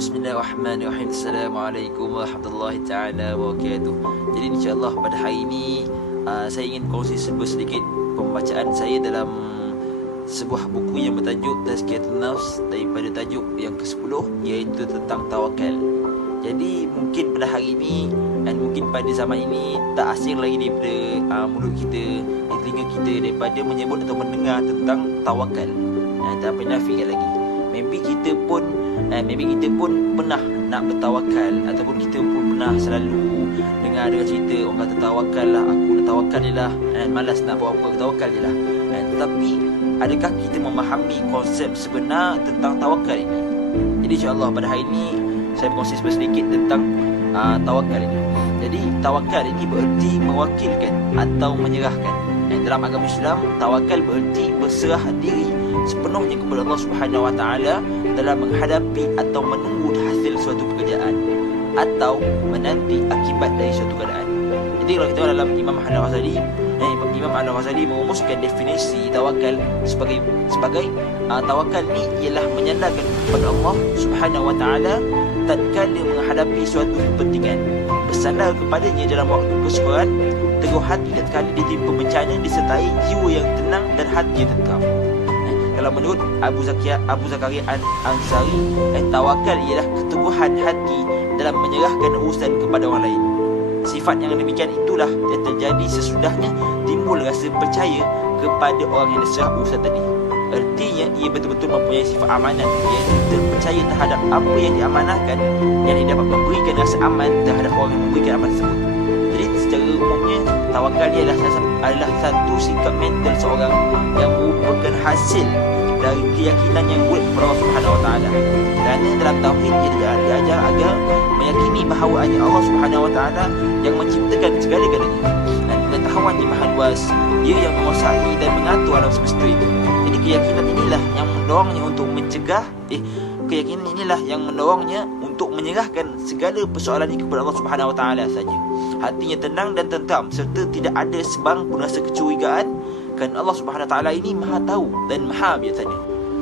Bismillahirrahmanirrahim. Assalamualaikum warahmatullahi taala wabarakatuh. Jadi insya-Allah pada hari ini saya ingin kongsi sedikit pembacaan saya dalam sebuah buku yang bertajuk Tazkiyatun Nafs, daripada tajuk yang ke-10 iaitu tentang tawakal. Jadi mungkin pada hari ini dan mungkin pada zaman ini tak asing lagi daripada mulut kita, telinga kita daripada menyebut atau mendengar tentang tawakal. Tak pernah fikir lagi. Maybe kita pun pernah nak bertawakal, ataupun kita pun pernah selalu dengar cerita orang kata tawakal lah, aku nak tawakal je lah, malas nak buat apa, tawakal je lah. Tetapi adakah kita memahami konsep sebenar tentang tawakal ini? Jadi insyaAllah pada hari ini saya berkongsi sedikit tentang tawakal ini. Jadi tawakal ini bererti mewakilkan atau menyerahkan. Dalam agama Islam, tawakal bererti berserah diri sepenuhnya kepada Allah Subhanahu Wa Taala dalam menghadapi atau menunggu hasil suatu pekerjaan atau menanti akibat dari suatu keadaan. Jadi kalau kita dalam Imam Al-Ghazali merumuskan definisi tawakal sebagai tawakal ni ialah menyandarkan kepada Allah Subhanahu Wa Taala tatkala menghadapi suatu kepentingan, bersandar kepadanya dalam waktu kesukaran, teguh hati tatkala ditimpa bencana, disertai jiwa yang tenang dan hati yang tentram. Kalau menurut Abu Zakaria Ansari, tawakal ialah keteguhan hati dalam menyerahkan urusan kepada orang lain. Sifat yang demikian itulah yang terjadi sesudahnya timbul rasa percaya kepada orang yang diserah urusan tadi. Artinya ia betul-betul mempunyai sifat amanah, iaitu terpercaya terhadap apa yang diamanahkan dan ia dapat memberikan rasa aman terhadap orang yang memberikan amanah tersebut. Jadi secara umumnya tawakal adalah satu sikap mental seorang yang merupakan hasil dari keyakinan yang kuat kepada Allah Subhanahu Wa Taala. Kerana dalam tauhid ia diajar agar meyakini bahawa hanya Allah Subhanahu Wa Taala yang menciptakan segala-galanya, dan pengetahuan yang maha luas, Dia yang menguasai dan mengatur alam semesta ini. Jadi keyakinan inilah yang mendorongnya untuk menyerahkan segala persoalan ini kepada Allah Subhanahu Wa Taala saja. Hatinya tenang dan tenteram serta tidak ada sebarang pun rasa kecurigaan, kerana Allah Subhanahu Wa Taala ini Maha tahu dan Maha bijaksana.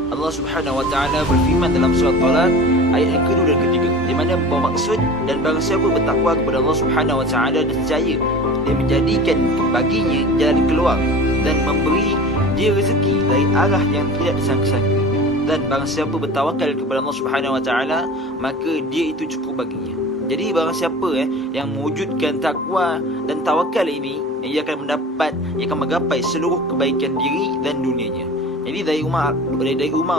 Allah Subhanahu Wa Taala berfirman dalam surah Talaq ayat yang kedua dan ketiga, di mana bermaksud, dan barang siapa bertakwa kepada Allah Subhanahu Wa Taala dan percaya dia menjadikan baginya jalan keluar dan memberi dia rezeki dari arah yang tidak disangka-sangka, dan barang siapa bertawakal kepada Allah Subhanahu Wa Taala maka dia itu cukup baginya. Jadi barang siapa yang mewujudkan takwa dan tawakal ini, ia akan menggapai seluruh kebaikan diri dan dunianya. Jadi dari Umar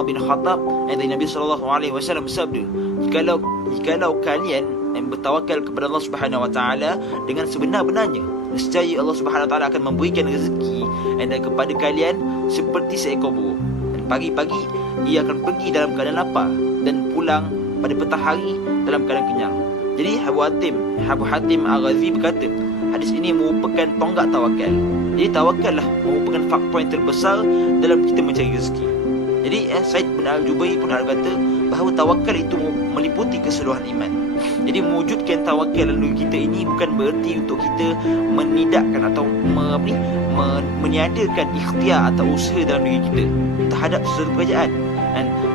bin Khattab, dari Nabi SAW bersabda, jikalau kalian bertawakal kepada Allah Subhanahu Wa Taala dengan sebenar-benarnya, nescaya Allah Subhanahu Wa Taala akan memberikan rezeki kepada kalian seperti seekor burung. Dan pagi-pagi ia akan pergi dalam keadaan lapar dan pulang pada petang hari dalam keadaan kenyang. Jadi Abu Hatim Al-Ghazi berkata, hadis ini merupakan tonggak tawakal. Jadi tawakal lah merupakan faktor yang terbesar dalam kita mencari rezeki. Jadi Said bin Al-Jubair pun ada kata bahawa tawakal itu meliputi keseluruhan iman. Jadi mewujudkan tawakal dalam diri kita ini bukan bererti untuk kita menidakkan atau meniadakan ikhtiar atau usaha dalam diri kita terhadap sesuatu pekerjaan,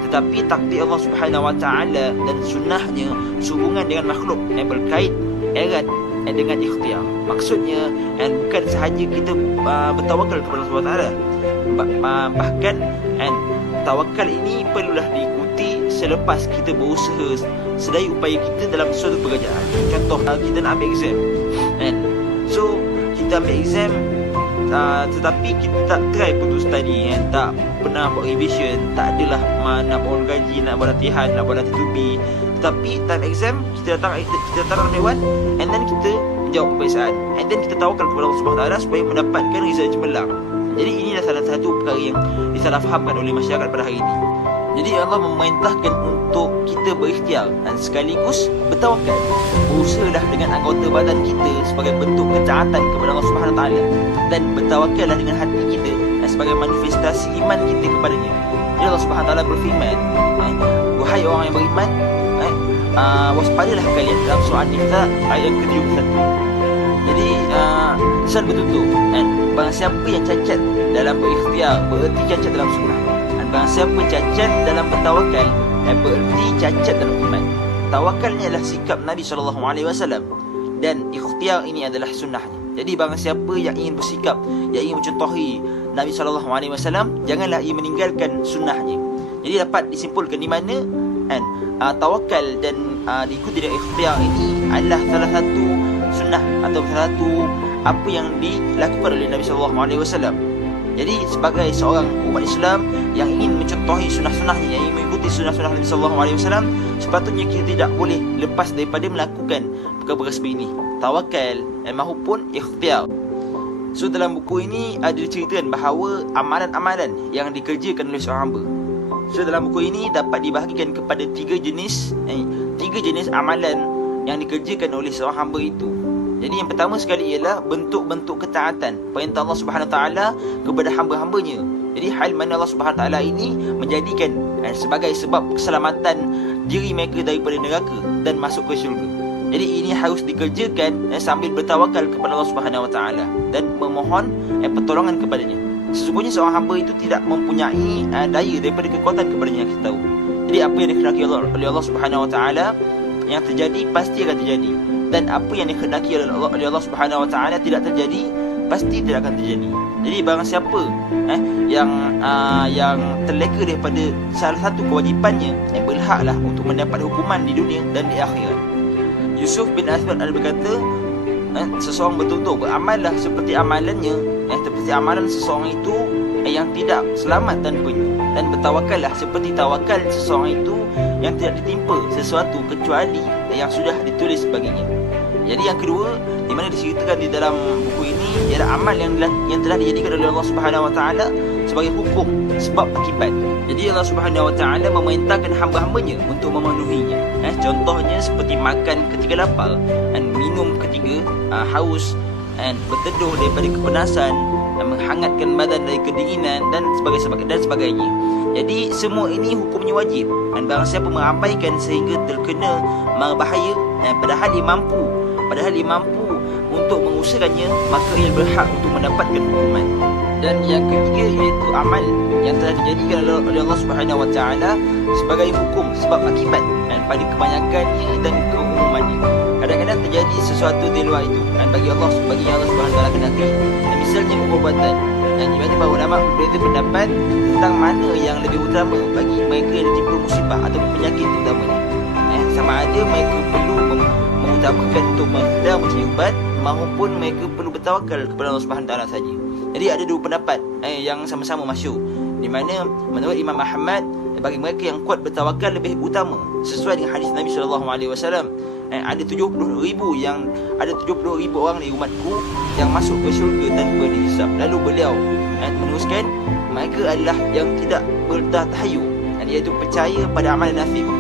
tetapi takdir Allah Subhanahu Wa Taala dan sunnahnya sehubungan dengan makhluk yang berkait erat dengan ikhtiar. Maksudnya bukan sahaja kita bertawakal kepada Allah Subhanahu Wa Taala, bahkan tawakal ini perlulah diikuti selepas kita berusaha sedaya upaya kita dalam suatu pekerjaan. Contoh, kita nak ambil exam, so kita ambil exam, tetapi kita tak try putus study, tak pernah buat revision, tak adalah nak bawa gaji, nak buat latihan, nak buat latih tubi. Tetapi time exam kita datang lewat, and then kita menjawab peperiksaan, and then kita tawakal kepada Allah Subhanahu Wa Taala supaya mendapatkan result cemerlang. Jadi inilah salah satu perkara yang disalahfahamkan oleh masyarakat pada hari ini. Jadi Allah memerintahkan untuk kita berikhtiar dan sekaligus bertawakal. Berusahalah dengan anggota badan kita sebagai bentuk ketaatan kepada Allah Subhanahu Wa Taala, dan bertawakallah dengan hati kita sebagai manifestasi iman kita kepadanya. Jadi Allah Subhanahu Wa Taala berfirman, wahai orang yang beriman, waspadalah kalian, dalam surah An-Nisa ayat yang ke-71. Jadi Sal betul-betul, barang siapa yang cacat dalam berikhtiar bererti cacat dalam sunnah, dan barang siapa cacat dalam bertawakal bererti cacat dalam iman. tawakal ni adalah sikap Nabi SAW, dan ikhtiar ini adalah sunnahnya. Jadi barang siapa yang ingin bersikap, yang ingin mencontohi Nabi SAW, janganlah ia meninggalkan sunnahnya. Jadi dapat disimpulkan di mana tawakal dan diikuti dengan ikhtiar ini adalah salah satu sunnah atau salah satu apa yang dilakukan oleh Nabi SAW. Jadi sebagai seorang umat Islam yang ingin mencontohi sunnah-sunnahnya, yang ingin mengikuti sunnah-sunnah Nabi SAW, sepatutnya kita tidak boleh lepas daripada melakukan perkara seperti ini, tawakal maupun ikhtiar. So dalam buku ini ada diceritakan bahawa amalan-amalan yang dikerjakan oleh seorang hamba. So dalam buku ini dapat dibahagikan kepada tiga jenis amalan yang dikerjakan oleh seorang hamba itu. Jadi yang pertama sekali ialah bentuk-bentuk ketaatan perintah Allah Subhanahu Taala kepada hamba-hambanya. Jadi hal mana Allah Subhanahu Taala ini menjadikan sebagai sebab keselamatan diri mereka daripada neraka dan masuk ke syurga. Jadi ini harus dikerjakan sambil bertawakal kepada Allah Subhanahu Taala dan memohon pertolongan kepadanya. Sesungguhnya seorang hamba itu tidak mempunyai daya daripada kekuatan kepadanya, kita tahu. Jadi apa yang dikehendaki oleh Allah Subhanahu Taala yang terjadi pasti akan terjadi, dan apa yang dikehendaki oleh Allah Subhanahu Wa Taala tidak terjadi pasti tidak akan terjadi. Jadi barang siapa yang terleka daripada salah satu kewajipannya, berhaklah untuk mendapat hukuman di dunia dan di akhirat. Yusuf bin Asbad ada berkata, seseorang betul-betul beramallah seperti amalannya, seperti amalan seseorang itu yang tidak selamat tanpanya, dan bertawakallah seperti tawakal seseorang itu yang tidak ditimpa sesuatu kecuali yang sudah ditulis baginya. Jadi yang kedua, di mana diceritakan di dalam buku ini, ialah amal yang telah dijadikan oleh Allah Subhanahu Wa Taala sebagai hukum sebab akibat. Jadi Allah Subhanahu Wa Taala memerintahkan hamba-hambanya untuk memenuhinya. Contohnya seperti makan ketika lapar, dan minum ketika haus, dan berteduh daripada kepanasan, dan menghangatkan badan dari kedinginan, dan sebagainya. Jadi semua ini hukumnya wajib, dan barang siapa mengabaikan sehingga terkena mara bahaya, padahal dia mampu untuk mengusahakannya, maka ia berhak untuk mendapatkan hukuman. Dan yang ketiga iaitu amal yang telah dijadikan oleh Allah Subhanahu Wa Taala sebagai hukum sebab akibat, dan pada kebanyakannya dan keumumannya. Kadang-kadang terjadi sesuatu di luar itu, dan bagi yang Allah Subhanahu Wa Taala kehendaki. Dan misalnya perubatan, dan di mana para ulama berbeza pendapat tentang mana yang lebih utama bagi mereka yang ditimpa musibah atau penyakit utamanya. Sama ada mereka perlu mengutamakan untuk menghindar mencari ubat, maupun mereka perlu bertawakal kepada Allah Subhanahu Wa Taala saja. Jadi ada dua pendapat yang sama-sama masyhur, di mana menurut Imam Ahmad, bagi mereka yang kuat bertawakal lebih utama, sesuai dengan hadis Nabi SAW. Ada 70,000 orang di umatku yang masuk ke syurga tanpa dihisab. Lalu beliau meneruskan, mereka adalah yang tidak bertahayul, iaitu percaya pada amalan nafib,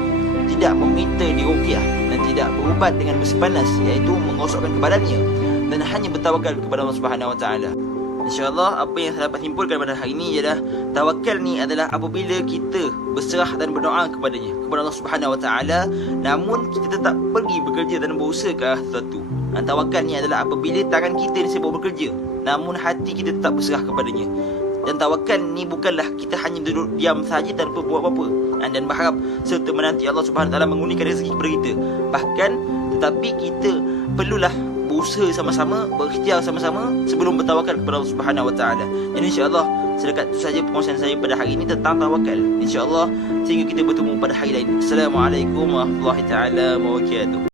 tidak meminta diruqyah, dan tidak berubat dengan besi panas, iaitu menggosokkan kebadannya, dan hanya bertawakal kepada Allah Subhanahu Wa Taala. InsyaAllah apa yang saya dapat simpulkan pada hari ini ialah tawakal ni adalah apabila kita berserah dan berdoa kepadanya, kepada Allah Subhanahu Wa Taala, namun kita tetap pergi bekerja dan berusaha ke arah sesuatu. Dan tawakal ni adalah apabila tangan kita ni sibuk bekerja, namun hati kita tetap berserah kepadanya. Dan tawakal ni bukanlah kita hanya duduk diam saja tanpa buat apa-apa, dan berharap serta menanti Allah Subhanahu Wa Taala mengurniakan rezeki kepada kita. Bahkan tetapi kita perlulah berusaha sama-sama, berikhtiar sama-sama sebelum bertawakal kepada Allah Subhanahu Wa Taala. Jadi insya-Allah sedekat itu saja perkongsian saya pada hari ini tentang tawakal. Insya-Allah sehingga kita bertemu pada hari lain. Assalamualaikum warahmatullahi taala wabarakatuh.